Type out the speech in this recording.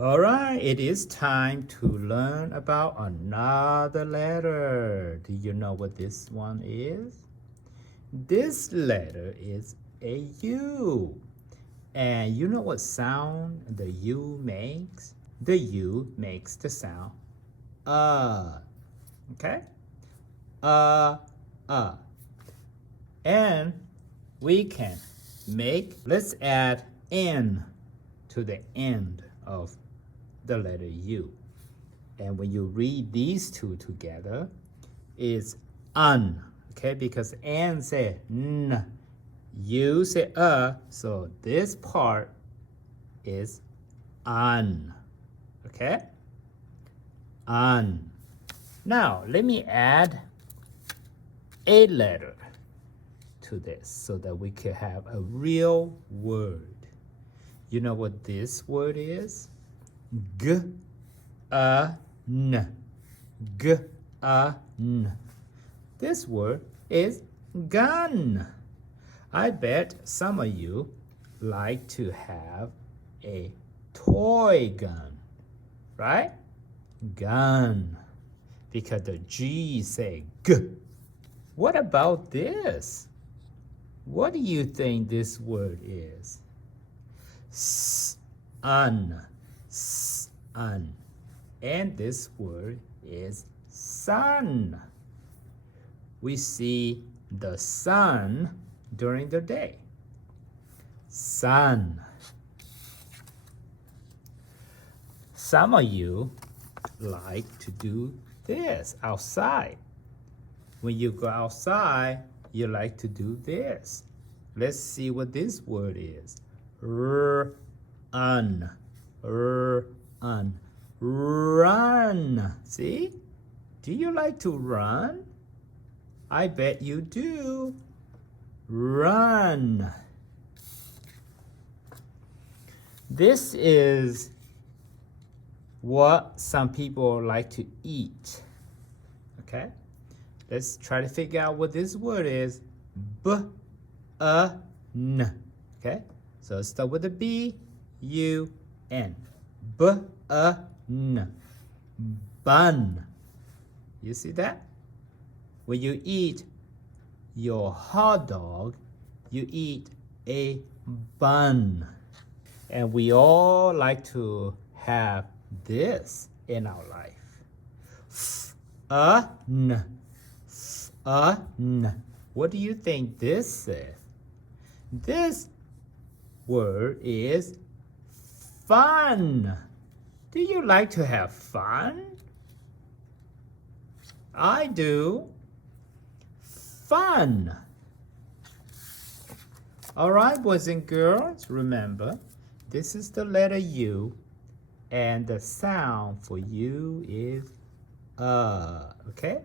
All right, it is time to learn about another letter. Do you know what this one is? This letter is a U. And you know what sound the U makes? The U makes the sound okay? Uh. And we can let's add N to the end of the letter U. And when you read these two together, it's un, okay? Because N say N, U say so this part is un, okay? Un. Now, let me add a letter to this so that we could have a real word. You know what this word is? G-a-n. G-a-n. This word is gun. I bet some of you like to have a toy gun, right? Gun. Because the G say G. What about this? What do you think this word is? Sun. Sun. And this word is sun. We see the sun during the day. Sun. Some of you like to do this outside. When you go outside, you like to do this. Let's see what this word is. Run. Run. Run. See? Do you like to run? I bet you do. Run. This is what some people like to eat. Okay? Let's try to figure out what this word is. B-a-n. Okay? So let's start with the B-U-N. B-a-n. Bun. You see that? When you eat your hot dog, you eat a bun. And we all like to have this in our life. F-a-n. F-a-n. What do you think this says? This word is fun. Do you like to have fun? I do. Fun. All right, boys and girls, remember, this is the letter U, and the sound for U is okay?